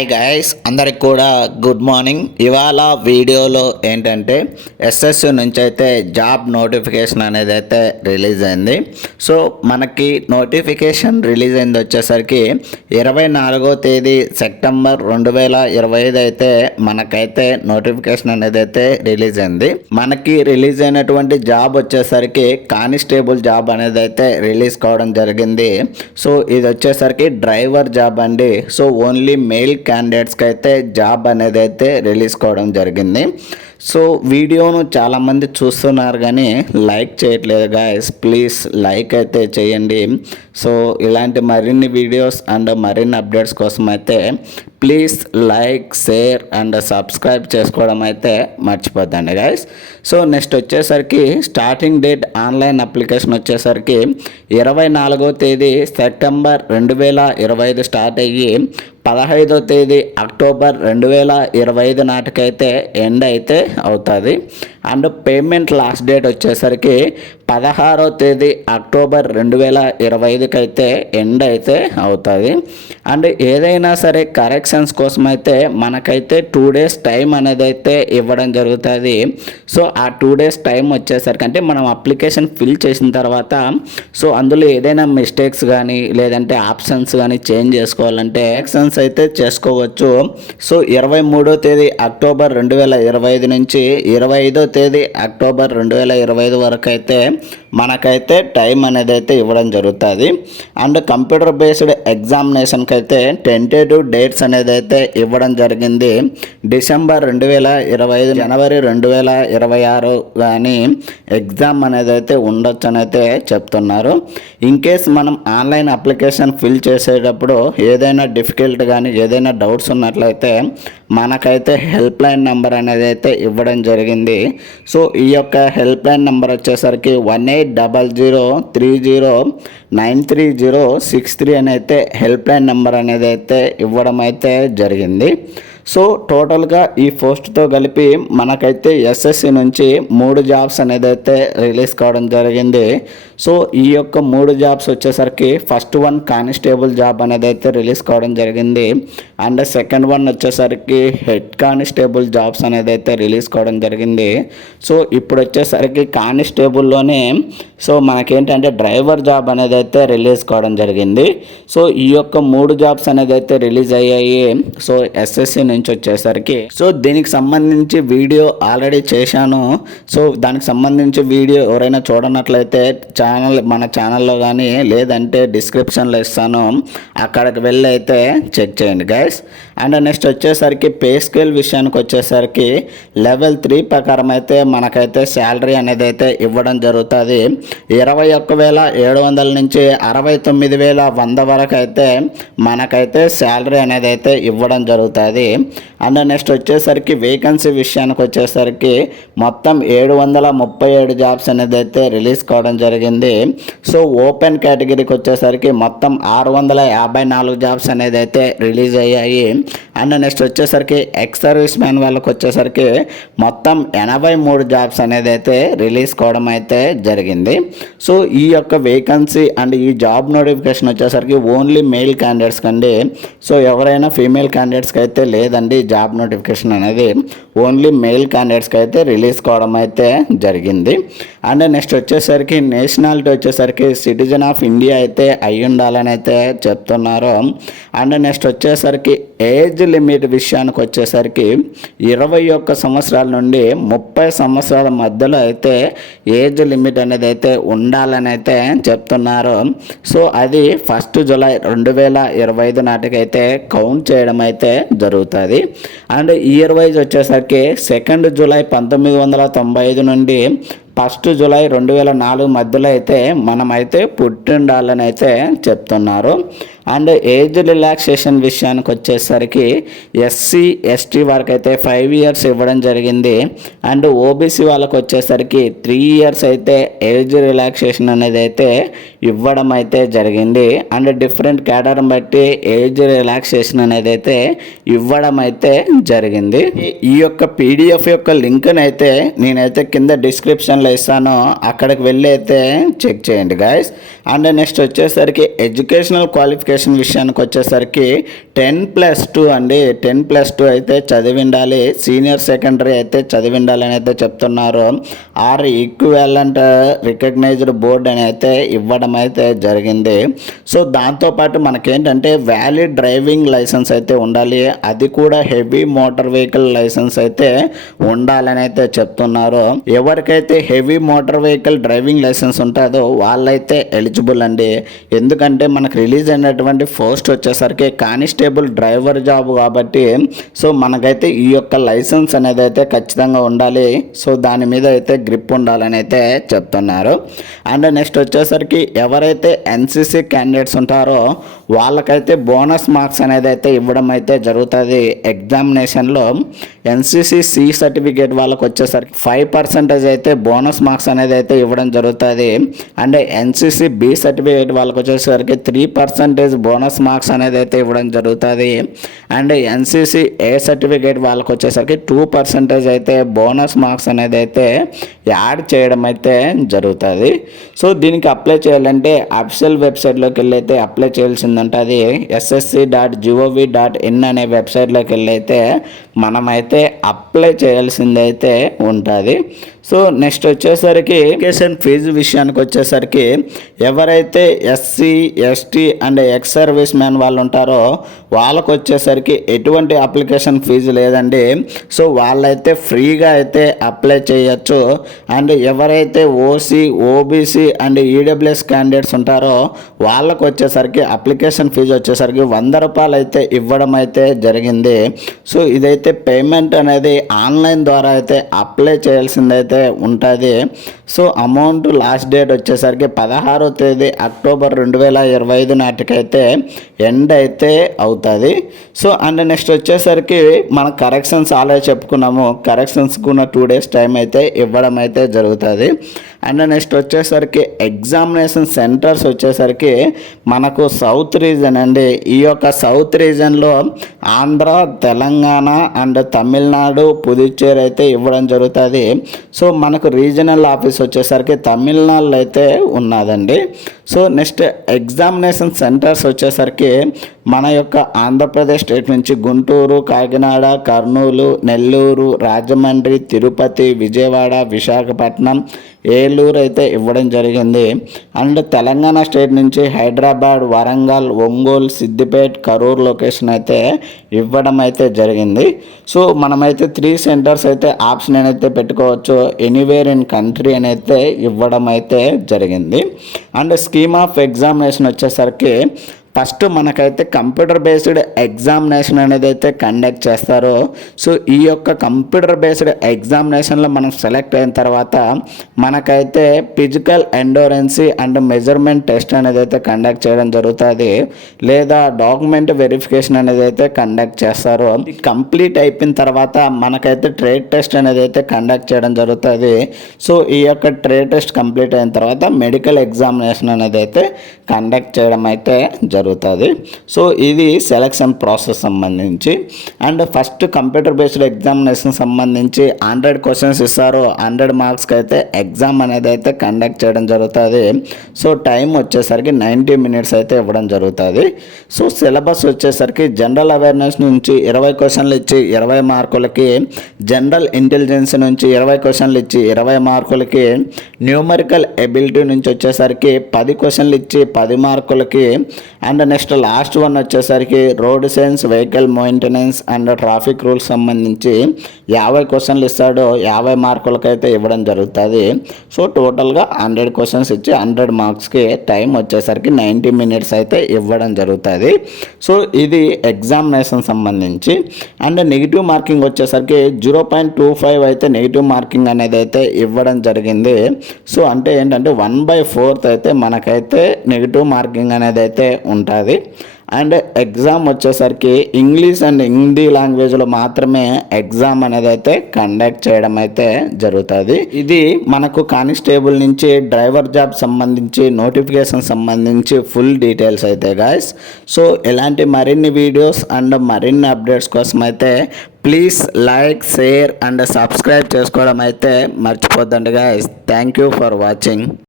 Hi guys, అందరికి కూడా good morning. ఇవాళ వీడియోలో ఏంటంటే ఎస్ఎస్సి నుంచి అయితే జాబ్ నోటిఫికేషన్ అనేది అయితే రిలీజ్ అయింది. సో మనకి నోటిఫికేషన్ రిలీజ్ అయింది వచ్చేసరికి 24వ తేదీ సెప్టెంబర్ 2025 అయితే మనకైతే నోటిఫికేషన్ అనేది అయితే రిలీజ్ అయింది. మనకి రిలీజ్ అయినటువంటి జాబ్ వచ్చేసరికి కానిస్టేబుల్ జాబ్ అనేది అయితే రిలీజ్ కావడం జరిగింది. సో ఇది వచ్చేసరికి డ్రైవర్ జాబ్ అండి. సో ఓన్లీ మెయిల్ క్యాండిడేట్స్కి అయితే జాబ్ అనేది అయితే రిలీజ్ కావడం జరిగింది. సో వీడియోను చాలామంది చూస్తున్నారు కానీ లైక్ చేయట్లేదు గాయస్, ప్లీజ్ లైక్ అయితే చేయండి. సో ఇలాంటి మరిన్ని వీడియోస్ అండ్ మరిన్ని అప్డేట్స్ కోసం అయితే please like, share and subscribe చేసుకోవడం అయితే మర్చిపోద్దండి గాయస్. సో నెక్స్ట్ వచ్చేసరికి స్టార్టింగ్ డేట్ ఆన్లైన్ అప్లికేషన్ వచ్చేసరికి 24వ తేదీ సెప్టెంబర్ 2025 స్టార్ట్ అయ్యి 15వ తేదీ అక్టోబర్ 2025 నాటికైతే ఎండ్ అయితే అవుతుంది. అండ్ పేమెంట్ లాస్ట్ డేట్ వచ్చేసరికి 16వ తేదీ అక్టోబర్ 2025కి అయితే ఎండ్ అయితే అవుతుంది. అండ్ ఏదైనా సరే కరెక్షన్స్ కోసం అయితే మనకైతే 2 days టైం అనేది అయితే ఇవ్వడం జరుగుతుంది. సో ఆ 2 days టైం వచ్చేసరికి అంటే మనం అప్లికేషన్ ఫిల్ చేసిన తర్వాత సో అందులో ఏదైనా మిస్టేక్స్ కానీ లేదంటే ఆప్షన్స్ కానీ చేంజ్ చేసుకోవాలంటే యాక్షన్స్ అయితే చేసుకోవచ్చు. సో 23వ తేదీ అక్టోబర్ 2025 నుంచి 25వ తేదీ అక్టోబర్ 2025 వరకు అయితే మనకైతే టైం అనేది అయితే ఇవ్వడం జరుగుతుంది. అండ్ కంప్యూటర్ బేస్డ్ ఎగ్జామినేషన్కి అయితే టెంటేటివ్ డేట్స్ అనేది అయితే ఇవ్వడం జరిగింది. డిసెంబర్ 2025, జనవరి 2026 కానీ ఎగ్జామ్ అనేది అయితే ఉండొచ్చు అని అయితే చెప్తున్నారు. ఇన్ కేస్ మనం ఆన్లైన్ అప్లికేషన్ ఫిల్ చేసేటప్పుడు ఏదైనా డిఫికల్ట్ కానీ ఏదైనా డౌట్స్ ఉన్నట్లయితే మనకైతే హెల్ప్ లైన్ నెంబర్ అనేది అయితే ఇవ్వడం జరిగింది. సో ఈ యొక్క హెల్ప్ లైన్ నెంబర్ వచ్చేసరికి 1800309306 అని అయితే హెల్ప్ లైన్ నెంబర్ అనేది అయితే ఇవ్వడం అయితే జరిగింది. సో టోటల్గా ఈ పోస్ట్తో కలిపి మనకైతే ఎస్ఎస్సి నుంచి 3 జాబ్స్ అనేది అయితే రిలీజ్ కావడం జరిగింది. సో ఈ యొక్క 3 జాబ్స్ వచ్చేసరికి ఫస్ట్ వన్ కానిస్టేబుల్ జాబ్ అనేది అయితే రిలీజ్ కావడం జరిగింది. అండ్ సెకండ్ వన్ వచ్చేసరికి హెడ్ కానిస్టేబుల్ జాబ్స్ అనేది అయితే రిలీజ్ కావడం జరిగింది. సో ఇప్పుడు వచ్చేసరికి కానిస్టేబుల్లోనే సో మనకేంటంటే డ్రైవర్ జాబ్ అనేది అయితే రిలీజ్ కావడం జరిగింది. సో ఈ యొక్క 3 జాబ్స్ అనేది అయితే రిలీజ్ అయ్యాయి. సో ఎస్ఎస్సి నుంచి వచ్చేసరికి సో దీనికి సంబంధించి వీడియో ఆల్రెడీ చేశాను. సో దానికి సంబంధించి వీడియో ఎవరైనా చూడనట్లయితే మన ఛానల్లో కానీ లేదంటే డిస్క్రిప్షన్లో ఇస్తాను, అక్కడికి వెళ్ళి అయితే చెక్ చేయండి గైస్. అండ్ నెక్స్ట్ వచ్చేసరికి పే స్కేల్ విషయానికి వచ్చేసరికి లెవెల్ 3 ప్రకారం అయితే మనకైతే శాలరీ అనేది అయితే ఇవ్వడం జరుగుతుంది. 21,700 నుంచి 69,100 వరకు అయితే మనకైతే శాలరీ అనేది అయితే ఇవ్వడం జరుగుతుంది. అండ్ నెక్స్ట్ వచ్చేసరికి వేకెన్సీ విషయానికి వచ్చేసరికి మొత్తం 737 జాబ్స్ అనేది అయితే రిలీజ్ కావడం జరిగింది. సో ఓపెన్ కేటగిరీకి వచ్చేసరికి మొత్తం 654 జాబ్స్ అనేది అయితే రిలీజ్ అయ్యాయి. అండ్ నెక్స్ట్ వచ్చేసరికి ఎక్స్ సర్వీస్ మ్యాన్ వాళ్ళకి వచ్చేసరికి మొత్తం 83 జాబ్స్ అనేది అయితే రిలీజ్ కావడం అయితే జరిగింది. సో ఈ యొక్క వేకెన్సీ అండ్ ఈ జాబ్ నోటిఫికేషన్ వచ్చేసరికి ఓన్లీ మెయిల్ క్యాండిడేట్స్ కండి. సో ఎవరైనా ఫీమేల్ క్యాండిడేట్స్కి అయితే లేదండి జాబ్ నోటిఫికేషన్ అనేది, ఓన్లీ మెయిల్ క్యాండిడేట్స్కి అయితే రిలీజ్ కావడం అయితే జరిగింది. అండ్ నెక్స్ట్ వచ్చేసరికి నేషనాలిటీ వచ్చేసరికి సిటిజన్ ఆఫ్ ఇండియా అయితే అయి ఉండాలని అయితే చెప్తున్నారు. అండ్ నెక్స్ట్ వచ్చేసరికి ఏజ్ లిమిట్ విషయానికి వచ్చేసరికి 21 సంవత్సరాల నుండి 30 సంవత్సరాల మధ్యలో అయితే ఏజ్ లిమిట్ అనేది అయితే ఉండాలని అయితే చెప్తున్నారు. సో అది 1 జూలై 2025 నాటికైతే కౌంట్ చేయడం అయితే జరుగుతుంది. అండ్ ఇయర్ వైజ్ వచ్చేసరికి 2 జూలై 1995 నుండి 1 జూలై 2004 మధ్యలో అయితే మనమైతే పుట్టి ఉండాలని అయితే చెప్తున్నారు. అండ్ ఏజ్ రిలాక్సేషన్ విషయానికి వచ్చేసరికి ఎస్సీ ఎస్టీ వరకు అయితే 5 years ఇవ్వడం జరిగింది. అండ్ ఓబీసీ వాళ్ళకి వచ్చేసరికి 3 years అయితే ఏజ్ రిలాక్సేషన్ అనేది అయితే ఇవ్వడం అయితే జరిగింది. అండ్ డిఫరెంట్ కేటగిరీని బట్టి ఏజ్ రిలాక్సేషన్ అనేది అయితే ఇవ్వడం అయితే జరిగింది. ఈ యొక్క పీడిఎఫ్ యొక్క లింక్ని అయితే నేనైతే కింద డిస్క్రిప్షన్లో ఇస్తాను, అక్కడికి వెళ్ళి అయితే చెక్ చేయండి గాయస్. అండ్ నెక్స్ట్ వచ్చేసరికి ఎడ్యుకేషనల్ క్వాలిఫికేషన్ క్వాలిఫికేషన్ విషయానికి వచ్చేసరికి 10+2 అండి. 10+2 అయితే చదివి ఉండాలి. సీనియర్ సెకండరీ అయితే చదివి ఉండాలని అయితే చెప్తున్నారు. ఆర్ ఈక్వివాలెంట్ రికగ్నైజ్డ్ బోర్డ్ అని అయితే ఇవ్వడం అయితే జరిగింది. సో దాంతోపాటు మనకేంటంటే వ్యాలిడ్ డ్రైవింగ్ లైసెన్స్ అయితే ఉండాలి. అది కూడా హెవీ మోటార్ వెహికల్ లైసెన్స్ అయితే ఉండాలని అయితే చెప్తున్నారు. ఎవరికైతే heavy motor vehicle driving licence ఉంటుందో వాళ్ళైతే ఎలిజిబుల్ అండి. ఎందుకంటే మనకు రిలీజ్ అయినటువంటి పోస్ట్ వచ్చేసరికి కానిస్టేబుల్ డ్రైవర్ జాబ్ కాబట్టి సో మనకైతే ఈ యొక్క లైసెన్స్ అనేది అయితే ఖచ్చితంగా ఉండాలి. సో దాని మీద అయితే గ్రిప్ ఉండాలని అయితే చెప్తున్నారు. అండ్ నెక్స్ట్ వచ్చేసరికి ఎవరైతే ఎన్సిసి క్యాండిడేట్స్ ఉంటారో వాళ్ళకైతే బోనస్ మార్క్స్ అనేది అయితే ఇవ్వడం అయితే జరుగుతుంది. ఎగ్జామినేషన్లో ఎన్సిసి సి సర్టిఫికేట్ వాళ్ళకి వచ్చేసరికి 5% అయితే బోనస్ మార్క్స్ అనేది అయితే ఇవ్వడం జరుగుతుంది. అండ్ ఎన్సిసి బి సర్టిఫికేట్ వాళ్ళకి వచ్చేసరికి 3% బోనస్ మార్క్స్ అనేది అయితే ఇవ్వడం జరుగుతుంది. అండ్ ఎన్సిసి ఏ సర్టిఫికేట్ వాళ్ళకి వచ్చేసరికి 2% అయితే బోనస్ మార్క్స్ అనేది అయితే యాడ్ చేయడం అయితే జరుగుతుంది. సో దీనికి అప్లై చేయాలంటే అఫీషియల్ వెబ్సైట్లోకి వెళ్ళి అయితే అప్లై చేయాల్సింది ఉంటుంది. ssc.gov.in అనే వెబ్సైట్లోకి వెళ్ళి అయితే మనమైతే అప్లై చేయాల్సింది అయితే ఉంటుంది. సో నెక్స్ట్ వచ్చేసరికి అప్లికేషన్ ఫీజు విషయానికి వచ్చేసరికి ఎవరైతే SC ST and ex service man వాళ్ళు ఉంటారో వాళ్ళకు వచ్చేసరికి ఎటువంటి అప్లికేషన్ ఫీజు లేదండి. సో వాళ్ళైతే ఫ్రీగా అయితే అప్లై చేయొచ్చు. అండ్ ఎవరైతే OC OBC and EWS candidates ఉంటారో వాళ్ళకు వచ్చేసరికి అప్లికేషన్ ఫీజు వచ్చేసరికి 100 రూపాయలు అయితే ఇవ్వడం అయితే జరిగింది. సో ఇదైతే పేమెంట్ అనేది ఆన్లైన్ ద్వారా అయితే అప్లై చేయాల్సింది అయితే ఉంటుంది. సో అమౌంట్ లాస్ట్ డేట్ వచ్చేసరికి 16వ తేదీ అక్టోబర్ 2025 నాటికైతే ఎండ్ అయితే అవుతుంది. సో అండ్ నెక్స్ట్ వచ్చేసరికి మన కరెక్షన్స్ ఆల్రెడీ చెప్పుకున్నాము. కరెక్షన్స్ కూడా 2 డేస్ టైం అయితే ఇవ్వడం అయితే జరుగుతుంది. అండ్ నెక్స్ట్ వచ్చేసరికి ఎగ్జామినేషన్ సెంటర్స్ వచ్చేసరికి మనకు సౌత్ రీజన్ అండి. ఈ యొక్క సౌత్ రీజన్లో ఆంధ్ర, తెలంగాణ అండ్ తమిళనాడు, పుదుచ్చేరి అయితే ఇవ్వడం జరుగుతుంది. సో మనకు రీజనల్ ఆఫీస్ వచ్చేసరికి తమిళనాడులో అయితే ఉన్నదండి. సో నెక్స్ట్ ఎగ్జామినేషన్ సెంటర్స్ వచ్చేసరికి మన యొక్క ఆంధ్రప్రదేశ్ స్టేట్ నుంచి గుంటూరు, కాకినాడ, కర్నూలు, నెల్లూరు, రాజమండ్రి, తిరుపతి, విజయవాడ, విశాఖపట్నం, ఏలూరు అయితే ఇవ్వడం జరిగింది. అండ్ తెలంగాణ స్టేట్ నుంచి హైదరాబాద్, వరంగల్, ఒంగోలు, సిద్దిపేట, కరూర్ లొకేషన్ అయితే ఇవ్వడం అయితే జరిగింది. సో మనమైతే 3 సెంటర్స్ అయితే ఆప్షన్ అయితే పెట్టుకోవచ్చు. ఎనీవేర్ ఇన్ కంట్రీ అని అయితే ఇవ్వడం అయితే జరిగింది. అండ్ స్కీమ్ ఆఫ్ ఎగ్జామినేషన్ వచ్చేసరికి ఫస్ట్ మనకైతే కంప్యూటర్ బేస్డ్ ఎగ్జామినేషన్ అనేది అయితే కండక్ట్ చేస్తారు. సో ఈ యొక్క కంప్యూటర్ బేస్డ్ ఎగ్జామినేషన్లో మనం సెలెక్ట్ అయిన తర్వాత మనకైతే ఫిజికల్ ఎండోరెన్సీ అండ్ మెజర్మెంట్ టెస్ట్ అనేది అయితే కండక్ట్ చేయడం జరుగుతుంది. లేదా డాక్యుమెంట్ వెరిఫికేషన్ అనేది అయితే కండక్ట్ చేస్తారు. కంప్లీట్ అయిపోయిన తర్వాత మనకైతే ట్రేడ్ టెస్ట్ అనేది అయితే కండక్ట్ చేయడం జరుగుతుంది. సో ఈ యొక్క ట్రేడ్ టెస్ట్ కంప్లీట్ అయిన తర్వాత మెడికల్ ఎగ్జామినేషన్ అనేది అయితే కండక్ట్ చేయడం అయితే జరుగుతుంది. సో ఇది సెలక్షన్ ప్రాసెస్ సంబంధించి. And first computer based examination సంబంధించి 100 క్వశ్చన్స్ ఇస్తారు. 100 మార్క్స్కి అయితే ఎగ్జామ్ అనేది అయితే కండక్ట్ చేయడం జరుగుతుంది. సో టైం వచ్చేసరికి 90 మినిట్స్ అయితే ఇవ్వడం జరుగుతుంది. సో సిలబస్ వచ్చేసరికి జనరల్ అవేర్నెస్ నుంచి 20 క్వశ్చన్లు ఇచ్చి 20 మార్కులకి, జనరల్ ఇంటెలిజెన్స్ నుంచి 20 క్వశ్చన్లు ఇచ్చి 20 మార్కులకి, న్యూమరికల్ ఎబిలిటీ నుంచి వచ్చేసరికి 10 క్వశ్చన్లు ఇచ్చి 10 మార్కులకి, అండ్ నెక్స్ట్ లాస్ట్ వన్ వచ్చేసరికి road science, vehicle maintenance and traffic rules సంబంధించి 50 క్వశ్చన్లు ఇస్తాడు. 50 మార్కులకి అయితే ఇవ్వడం జరుగుతుంది. సో టోటల్గా 100 క్వశ్చన్స్ ఇచ్చి 100 మార్క్స్కి టైం వచ్చేసరికి 90 మినిట్స్ అయితే ఇవ్వడం జరుగుతుంది. సో ఇది ఎగ్జామినేషన్ సంబంధించి. అండ్ నెగిటివ్ మార్కింగ్ వచ్చేసరికి 0.25 అయితే నెగిటివ్ మార్కింగ్ అనేది అయితే ఇవ్వడం జరిగింది. సో అంటే ఏంటంటే 1/4 అయితే మనకైతే నెగిటివ్ మార్కింగ్ అనేది అయితే ఉంటుంది. అండ్ ఎగ్జామ్ వచ్చేసరికి ఇంగ్లీష్ అండ్ హిందీ లాంగ్వేజ్లో మాత్రమే ఎగ్జామ్ అనేది అయితే కండక్ట్ చేయడం అయితే జరుగుతుంది. ఇది మనకు కానిస్టేబుల్ నుంచి డ్రైవర్ జాబ్ సంబంధించి నోటిఫికేషన్ సంబంధించి ఫుల్ డీటెయిల్స్ అయితే గాయస్. సో ఇలాంటి మరిన్ని వీడియోస్ అండ్ మరిన్ని అప్డేట్స్ కోసం అయితే please like, share and subscribe చేసుకోవడం అయితే మర్చిపోద్దండి guys. Thank you for watching.